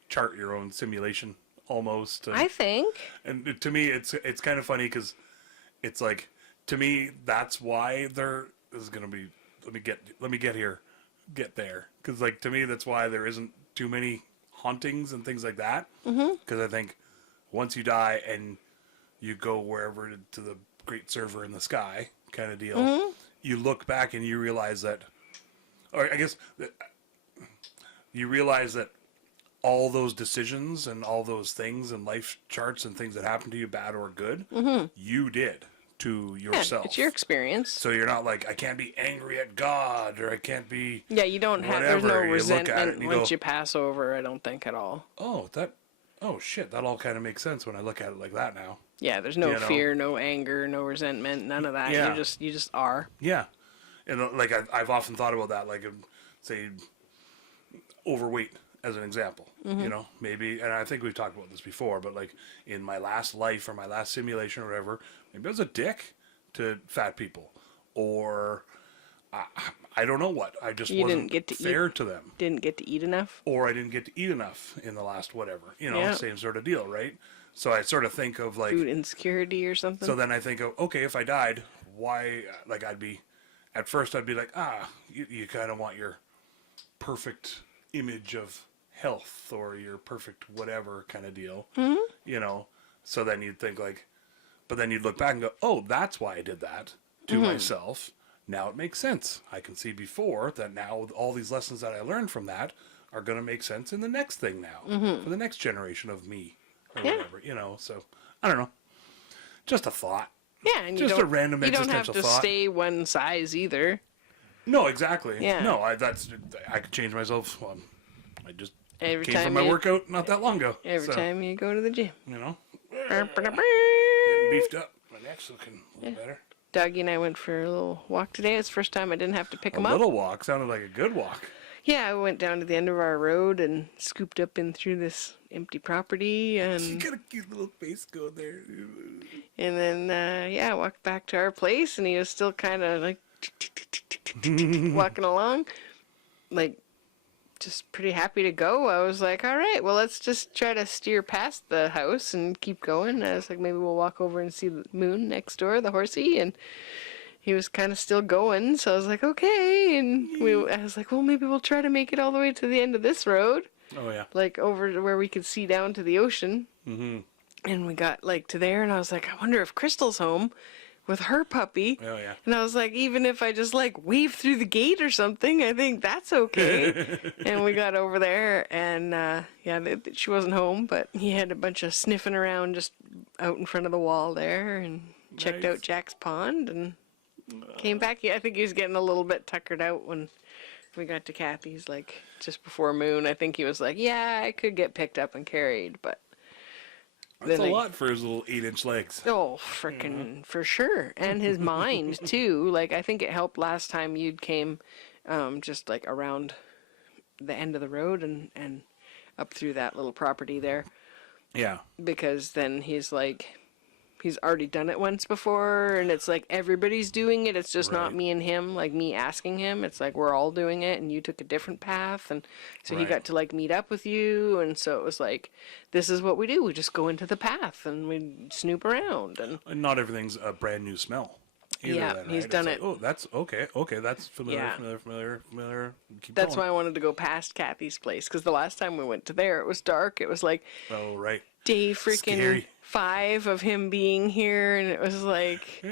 chart your own simulation almost. I think. And to me, it's kind of funny because it's to me, that's why this is going to be, let me get there. Because to me, that's why there isn't too many hauntings and things like that. Because I think once you die and you go wherever to the great server in the sky kind of deal, you look back and you realize that, or I guess you realize that all those decisions and all those things and life charts and things that happen to you, bad or good, you did to yourself. Yeah, it's your experience. So you're not I can't be angry at God, or I can't be... Yeah, you don't have... Whatever. There's no You resentment you once you pass over, I don't think, at all. Oh, oh shit, that all kind of makes sense when I look at it like that now. Yeah, there's no fear, no anger, no resentment, none of that. Yeah. You just are. Yeah. And like I've often thought about that, like say overweight as an example, maybe, and I think we've talked about this before, but like in my last life or my last simulation or whatever, maybe I was a dick to fat people, or I don't know what. I just wasn't fair to them. Didn't get to eat enough? Or I didn't get to eat enough in the last whatever, same sort of deal, right? So I sort of think of like... food insecurity or something? So then I think of, okay, if I died, why, like at first I'd be like, you kind of want your perfect image of health or your perfect whatever kind of deal, So then you'd think like, but then you'd look back and go, oh, that's why I did that to myself. Now it makes sense. I can see before that now all these lessons that I learned from that are going to make sense in the next thing now, for the next generation of me or whatever, So I don't know. Just a thought. Yeah, and just a random existential thought. You don't have to stay one size either. No, exactly. Yeah. No, I could change myself. Well, I just came from my you, workout not that long ago. Every time you go to the gym. Getting beefed up. My neck's looking a little better. Doggy and I went for a little walk today. It's the first time I didn't have to pick him up. A little walk sounded like a good walk. Yeah, I went down to the end of our road and scooped up in through this empty property. And you got a cute little face going there. And then, walked back to our place, and he was still kind of like walking along, like just pretty happy to go. I was like, all right, well, let's just try to steer past the house and keep going. I was like, maybe we'll walk over and see the moon next door, the horsey, and he was kind of still going. So I was like, okay, and I was like, well, maybe we'll try to make it all the way to the end of this road. Oh yeah, like over to where we could see down to the ocean. Mm-hmm. And we got like to there, and I was like, I wonder if Crystal's home with her puppy. Oh yeah. And I was like, even if I just like wave through the gate or something, I think that's okay. And we got over there, and she wasn't home, but he had a bunch of sniffing around just out in front of the wall there, and checked out Jack's pond, and came back. I think he was getting a little bit tuckered out when we got to Kathy's, like just before moon. I think he was like, yeah, I could get picked up and carried, but that's a lot for his little 8-inch legs. Oh, frickin' for sure. And his mind, too. Like, I think it helped last time you came just, like, around the end of the road and up through that little property there. Yeah. Because then he's, like, he's already done it once before, and it's like everybody's doing it. It's just not me and him, like me asking him. It's like we're all doing it, and you took a different path, and so he got to like meet up with you, and so it was like, this is what we do. We just go into the path and we snoop around, and not everything's a brand new smell. He's done it. Oh, that's okay. Okay, that's familiar. That's why I wanted to go past Kathy's place, because the last time we went to there, it was dark. It was like day freaking 5 of him being here, and it was like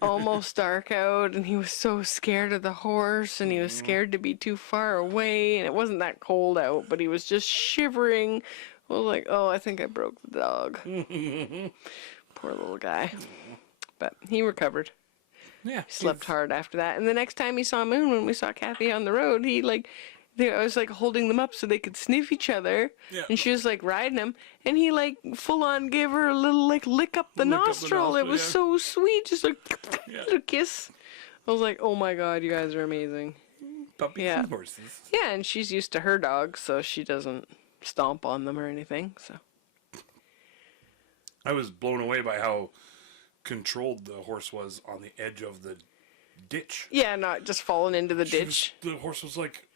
almost dark out, and he was so scared of the horse, and he was scared to be too far away, and it wasn't that cold out, but he was just shivering. I was like, oh, I think I broke the dog. Poor little guy. But he recovered. Yeah. Slept hard after that. And the next time he saw Moon, when we saw Kathy on the road, he I was like holding them up so they could sniff each other. Yeah. And she was like riding him, and he like full on gave her a little like lick up the nostril. It was so sweet, just like a little kiss. I was like, oh my god, you guys are amazing. Puppies and horses. Yeah, and she's used to her dogs, so she doesn't stomp on them or anything. So I was blown away by how controlled the horse was on the edge of the ditch. Yeah, not just falling into the ditch. The horse was like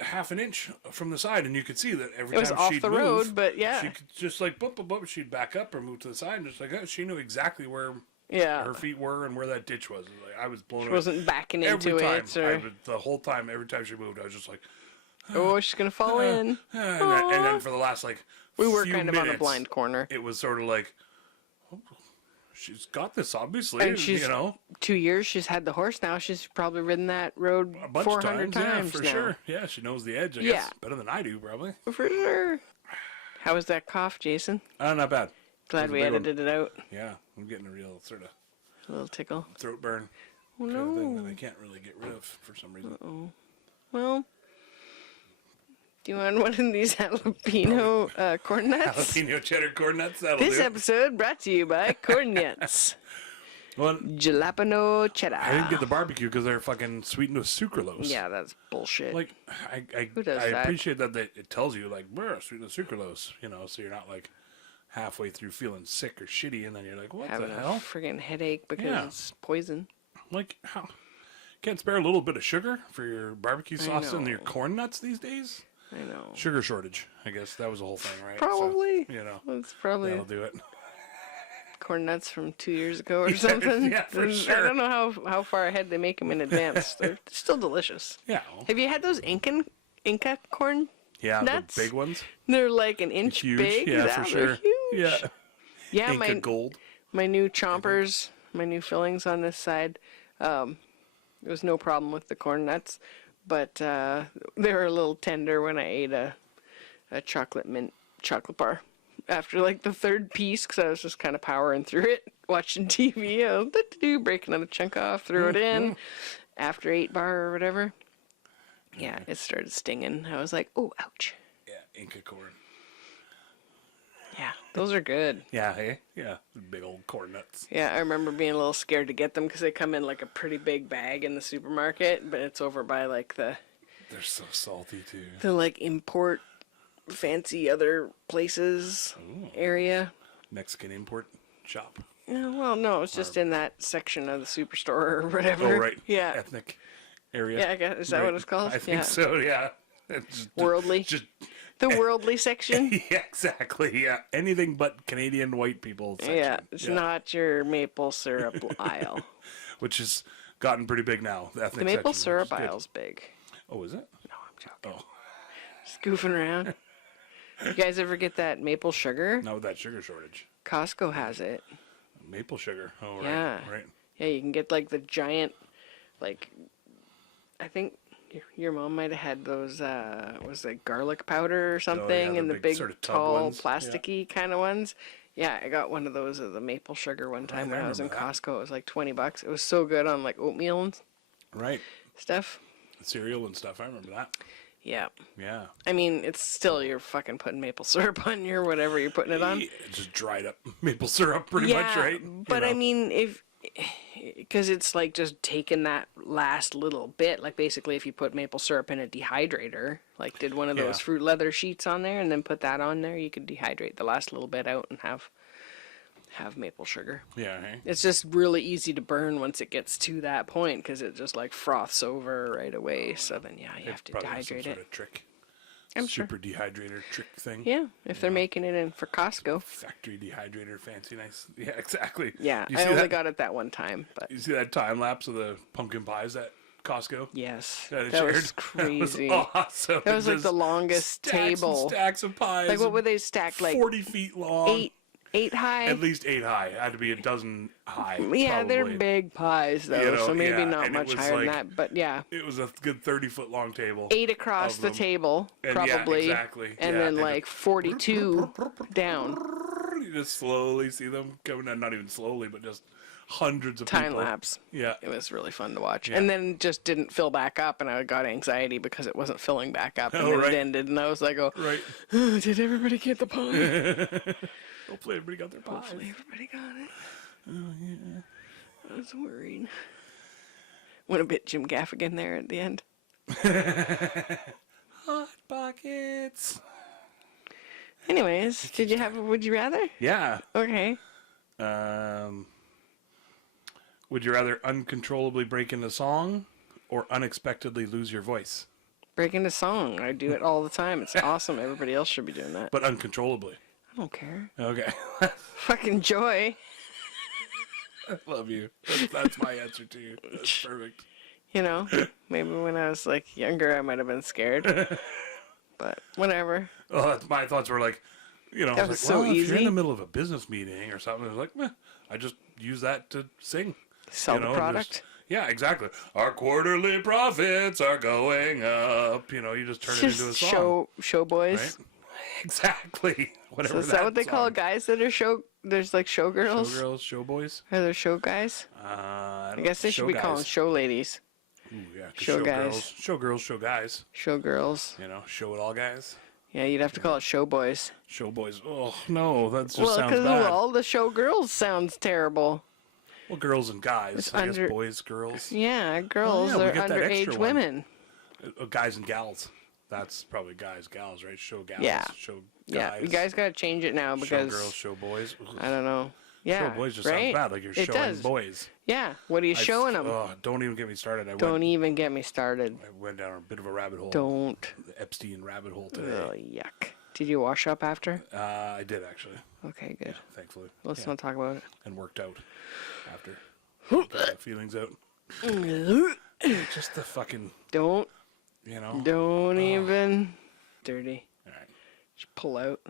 half an inch from the side, and you could see that every time she'd move. It was off the road, but she could just like bump, she'd back up or move to the side, and just like she knew exactly where her feet were and where that ditch was. Like, I was blown away. She wasn't backing into it. The whole time, every time she moved, I was just like, oh, she's gonna fall in. And then for the last we were kind of on a blind corner. It was sort of like, she's got this, obviously. And she's, 2 years she's had the horse now. She's probably ridden that road 400 times for now. sure. Yeah, she knows the edge, I guess. Better than I do, probably. For sure. How was that cough, Jason? Not bad. Glad we edited it out. Yeah, I'm getting a real sort of... a little tickle. Throat burn. Oh, kind of thing that no. I can't really get rid of for some reason. Uh-oh. Well, Do you want one of these jalapeno corn nuts? Jalapeno cheddar corn nuts. That'll This do it. episode brought to you by Corn Nuts. Well, Jalapeno cheddar. I didn't get the barbecue because they're fucking sweetened with sucralose. Yeah, that's bullshit. Like, Who does I that? appreciate that it tells you, like, we're sweetened with sucralose, you know, so you're not, like, halfway through feeling sick or shitty, and then you're like, what Having the a hell? friggin' headache because Yeah. it's poison. Like, how? Can't spare a little bit of sugar for your barbecue sauce and know. your corn nuts these days? I know. Sugar shortage, I guess that was the whole thing, right? Probably. So, you know, It's probably that'll do it. corn nuts from 2 years ago or something. yeah, for I sure. don't know how far ahead they make them in advance. They're still delicious. Yeah. Have you had those Inca corn Yeah, nuts? the big ones. They're like an inch Huge. big. Yeah, They're for sure. huge. Yeah. Yeah, Inca Gold. my new chompers, my new fillings on this side, there was no problem with the corn nuts, but they were a little tender when I ate a chocolate mint chocolate bar. After like the third piece, because I was just kind of powering through it, watching TV, I was break another chunk off, threw it in, after 8 bar or whatever. Yeah, it started stinging. I was like, oh, ouch. Yeah, Inca corn. Yeah, those are good. Yeah, hey? Yeah, big old corn nuts. Yeah, I remember being a little scared to get them because they come in like a pretty big bag in the supermarket, but it's over by like the They're so salty, too. like import fancy other places area. Mexican import shop. Yeah, well, no, it's just in that section of the superstore or whatever. Oh, right. Yeah. Ethnic area. Yeah, I guess, is that what it's called? I think so, yeah. It's just, Worldly. Just, The worldly section. yeah, exactly, yeah. Anything but Canadian white people section. Yeah, it's not your maple syrup aisle. Which has gotten pretty big now. The ethnic The maple section, syrup which is good. aisle's big. Oh, is it? No, I'm joking. Oh, Just goofing around. You guys ever get that maple sugar? not with that sugar shortage. Costco has it. Maple sugar. Oh, right. Yeah. Right. Yeah, you can get like the giant, like, I think your mom might have had those, was it garlic powder or something, the and the big big, sort of tub tall, ones. plasticky kind of ones. Yeah, I got one of those of the maple sugar one time Right, I when I was in remember that. Costco. It was like $20. It was so good on like oatmeal and Right. stuff. Cereal and stuff. I remember that. Yeah. Yeah. I mean, it's still you're fucking putting maple syrup on your whatever you're putting it on. Yeah, just dried up maple syrup pretty much, right? But I mean, because it's like just taking that last little bit, like basically if you put maple syrup in a dehydrator, like did one of those Yeah. fruit leather sheets on there and then put that on there, you could dehydrate the last little bit out and have maple sugar. Yeah, hey? It's just really easy to burn once it gets to that point because it just like froths over right away. So then, yeah, you have to Probably some dehydrate sort it. of trick. I'm sure. Super dehydrator trick thing. Yeah, if they're making it in for Costco. Factory dehydrator, fancy, nice. Yeah, exactly. Yeah, You I see only that? got it that one time, but You see that time lapse of the pumpkin pies at Costco? yes, That it that was shared? crazy. That was awesome. That was like Just the longest stacks and table. stacks of pies. Like what were they stacked? Like 40 feet long. eight high. At least 8 high. It had to be a dozen high. Yeah, they're probably. big pies though, You know, so maybe yeah, not and it much was higher than like- that. But yeah, It was a good 30-foot long table. 8 across of the them. table, And probably, yeah, exactly. and yeah, then and like 42 down. You just slowly see them coming in. Not even slowly, but just hundreds of Time people. lapse. Yeah. It was really fun to watch, Yeah. and then just didn't fill back up, and I got anxiety because it wasn't filling back up, and Oh, then right. it ended, and I was like, "Oh, Right. did everybody get the pie?" Hopefully everybody got their pies. Hopefully everybody got it. Oh yeah. I was worried. Went a bit Jim Gaffigan there at the end. Hot Pockets. Anyways, did you have a would you rather? Yeah. Okay. Would you rather uncontrollably break into song or unexpectedly lose your voice? Break into song. I do it all the time. It's awesome. Everybody else should be doing that. But uncontrollably. I don't care. Okay. Fucking joy. I love you. That's my answer to you. That's perfect. You know, maybe when I was like younger, I might have been scared. But whatever. Oh, my thoughts were like, you know, I That was was like, so well, if you're in easy. the middle of a business meeting or something, I was like, meh, I just use that to sing. Sell you know, the and product. just- yeah, exactly. Our quarterly profits are going up. You know, you just turn it into a Just song. show boys. Right? Exactly. Whatever So is that what they call song- guys that are show? There's like showgirls. Showgirls, showboys. Are there show guys? I I guess they should be calling show ladies. Ooh, yeah. 'Cause Show guys. girls, show girls, show guys. Show girls. You know, show it all guys. Yeah, you'd have to call it show boys. Show boys. Oh, no, that just Well, sounds because bad. all the show girls sounds terrible. Well, girls and guys. It's I guess boys, girls. Yeah, girls yeah, we are get that extra underage one. women. Guys and gals. That's probably guys, gals, right? Show gals, Yeah. show guys. Yeah, you guys got to change it now show because girls, show boys. Ugh. I don't know. Yeah, Show boys just right? sounds bad, like you're It showing does. boys. Yeah, what are you showing them? Oh, don't even get me started. Don't even get me started. I went down a bit of a rabbit hole. Don't. The Epstein rabbit hole today. Oh, yuck. Did you wash up after? I did, actually. Okay, good. Thankfully. Let's not talk about it. And worked out after. Got the feelings out. Just the fucking, Don't you know. even. Dirty. All right. Just pull out.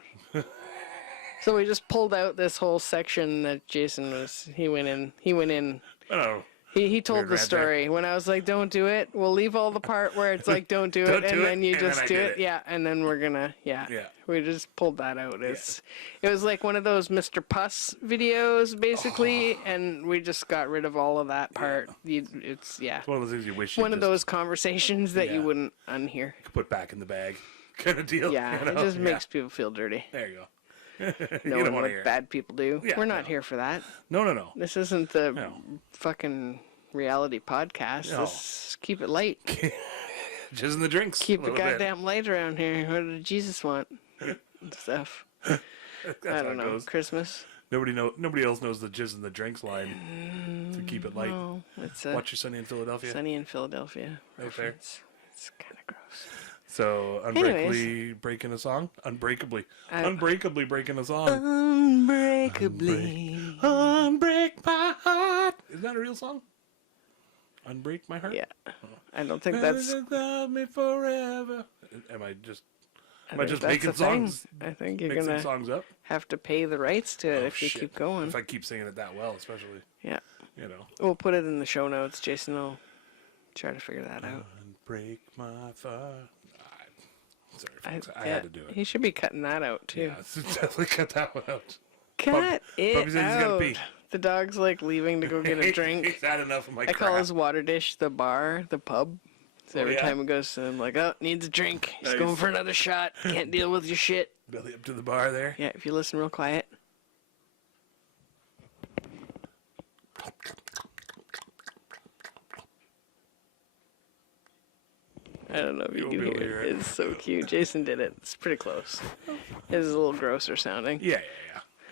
So we just pulled out this whole section that Jason he went in. I don't know. He told Weird the rant there. story. When I was like, don't do it, we'll leave all the part where it's like, don't do Don't it, do and it, then you and then just I do did it. it. Yeah, and then we're gonna, Yeah. We just pulled that out. It was like one of those Mr. Puss videos, basically, and we just got rid of all of that part. It's It's one of those things you wish you one of just those conversations that you Yeah. wouldn't unhear. could put back in the bag kind of deal. Yeah, you it know? just makes people feel dirty. There you go. Knowing you don't want what to hear it. bad people do. Yeah, We're not no. here for that. No. This isn't the No. fucking reality podcast. No. Keep it light. Just in the drinks. Keep a the little bit. goddamn light around here. What did Jesus want? And stuff. That's I how don't it know. goes. Christmas. Nobody else knows the jizz in the drinks line to keep it light. No, it's a Watch your Sunny in Philadelphia. Sunny in Philadelphia Right there. reference. It's kind of gross. So unbreakably breaking a song. Unbreakably breaking a song. Unbreakably. Unbreak my heart. Is that a real song? Unbreak my heart. Yeah. I don't think that's. Love me forever. Am I just that's making the thing. songs? I think you're Mixing gonna songs up. have to pay the rights to it Oh, if you shit. keep going. If I keep singing it that well, especially. Yeah. You know. We'll put it in the show notes. Jason will try to figure that out. Unbreak my heart. Sorry, folks. I had to do it. He should be cutting that out too. Yeah, definitely cut that one out. Cut it Puppy says he's gotta out. pee. The dog's like leaving to go get a drink. He's had enough of my I crap. call his water dish the bar, the pub. So every yeah? time he goes to him, like, oh, needs a drink. He's Nice. going for another shot. Can't deal with your shit. Belly up to the bar there. Yeah, if you listen real quiet. I don't know if you won't can be able hear to hear it. it. It's so cute. Jason did it. It's pretty close. It's a little grosser sounding. Yeah.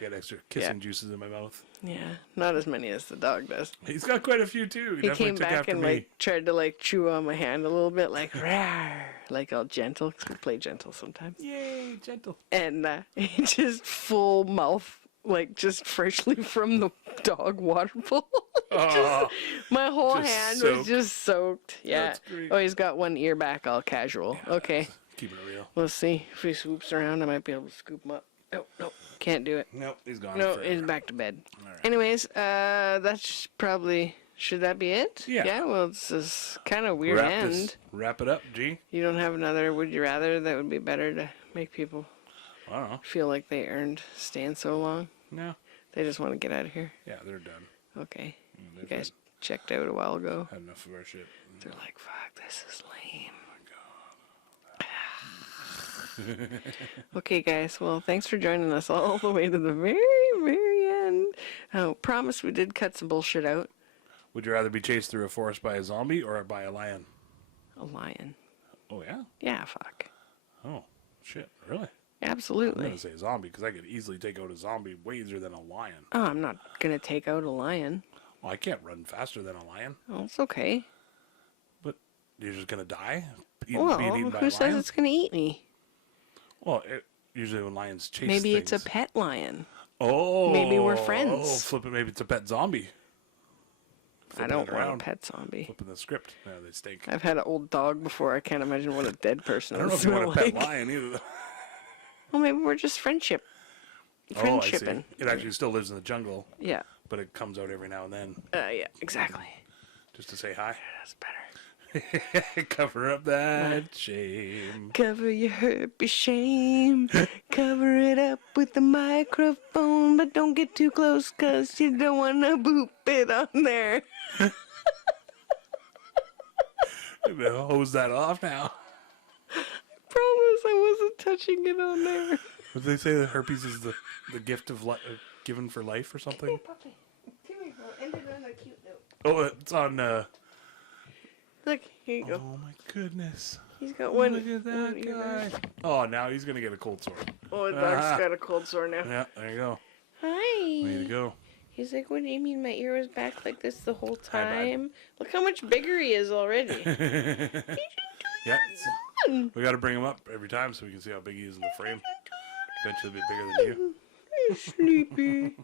Got extra kissing juices in my mouth. Yeah, not as many as the dog does. He's got quite a few too. He definitely came took back after and me. like tried to like chew on my hand a little bit, like rawr, like all gentle. 'Cause we play gentle sometimes. Yay, gentle. And he just full mouth, like just freshly from the dog water bowl. Oh, My whole just hand was soaked. just soaked. Yeah. That's great. Oh, he's got one ear back, all casual. Okay. keeping it real. Let's see if he swoops around. I might be able to scoop him up. No, can't do it. Nope, he's gone. No, forever. he's back to bed. All right. Anyways, that's probably. Should that be it? Yeah. Yeah. Well, it's this kind of weird end. Wrap it up, G. You don't have another would you rather that would be better to make people I don't know. feel like they earned staying so long? No. They just want to get out of here. Yeah, they're done. Okay. You They've guys checked out a while ago. had enough of our shit. They're like, fuck, this is lame. Okay, guys. Well, thanks for joining us all the way to the very, very end. Oh, promise we did cut some bullshit out. Would you rather be chased through a forest by a zombie or by a lion? A lion. Oh, yeah? Yeah, fuck. Oh, shit. Really? I'm Absolutely. going to say zombie because I could easily take out a zombie way easier than a lion. Oh, I'm not gonna take out a lion. Well, I can't run faster than a lion. Oh, it's okay. But you're just going to die? Well, being eaten by a who says lion? it's gonna eat me? Well, usually when lions chase Maybe things... it's a pet lion. Oh. Maybe we're friends. Oh, flipping. Maybe it's a pet zombie. I Flipping don't it want a around. pet zombie. Flipping the script. Yeah, they stink. I've had an old dog before. I can't imagine what a dead person I don't know would if you want a smell pet like. lion either. Well, maybe we're just friendship. Oh, I see. Friendshipping. It actually still lives in the jungle, Yeah. but it comes out every now and then Yeah, exactly. just to say hi. That's better. Cover up that shame. Cover your herpes shame. Cover it up with the microphone, but don't get too close, 'cause you don't want to boop it on there. Hose that off now. Promise I wasn't touching it on there. Would they say that herpes is the gift of given for life or something? Puppy. Come here. We'll end it on a cute note. Oh, it's on. Look, here you go. Oh my goodness! He's got one. Look at that guy. Oh, now he's gonna get a cold sore. Oh, the dog's got a cold sore now. Yeah, there you go. Hi. Way to go. He's like, what do you mean my ear was back like this the whole Hi, bud. time? Look how much bigger he is already. He didn't do Yeah, that. we got to bring him up every time so we can see how big he is in the frame. Eventually, be bigger than you. He's sleepy.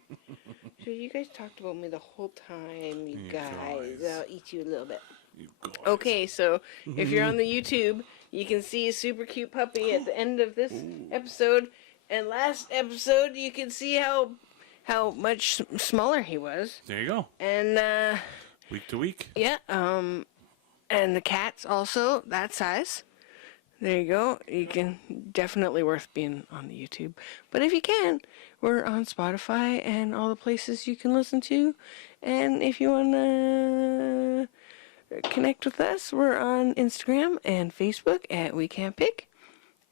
So you guys talked about me the whole time, you guys. I'll eat you a little bit. You guys. Okay, so if you're on the YouTube, you can see a super cute puppy at the end of this episode. And last episode, you can see how much smaller he was. There you go. And Week to week. yeah, and the cat's also that size. There you go. You can definitely worth being on the YouTube. But if you can, we're on Spotify and all the places you can listen to. And if you want to connect with us, we're on Instagram and Facebook at We Can't Pick.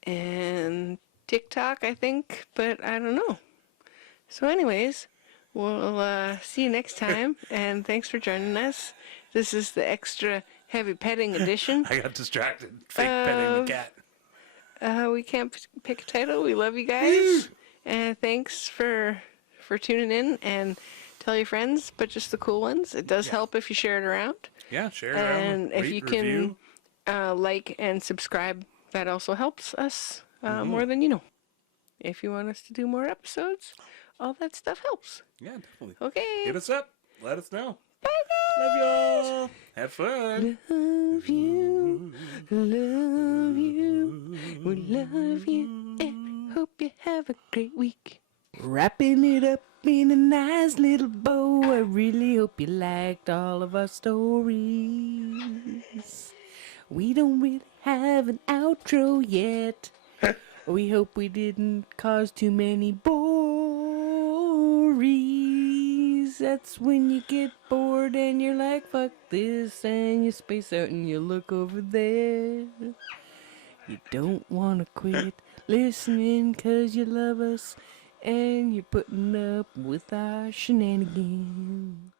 And TikTok, I think, but I don't know. So anyways, we'll see you next time. And thanks for joining us. This is the extra heavy petting edition. I got distracted. Fake petting the cat. We can't pick a title. We love you guys. And thanks for tuning in, and tell your friends, but just the cool ones. It does help if you share it around. Yeah, share it around. And if rate, you can review. like and subscribe, that also helps us more than you know. If you want us to do more episodes, all that stuff helps. Yeah, definitely. Okay. Hit us up. Let us know. Bye, guys. Love y'all. Have fun. Love you. Love you. We love you. And hope you have a great week. Wrapping it up in a nice little bow. I really hope you liked all of our stories. We don't really have an outro yet. We hope we didn't cause too many bories. That's when you get bored and you're like, fuck this, and you space out and you look over there. You don't want to quit listening 'cause you love us and you're putting up with our shenanigans.